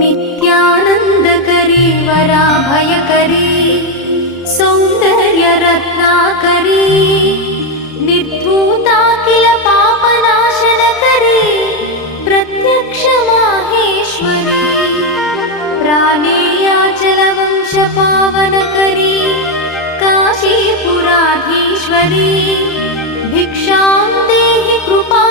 नित्यानन्दकरी वराभयकरी सौन्दर्यरत्नाकरी निर्धूताखिल पापनाशनकरी प्रत्यक्ष माहेश्वरी प्राणेयाचलवंशपावनकरी काशीपुराधीश्वरी भिक्षां देहि कृपा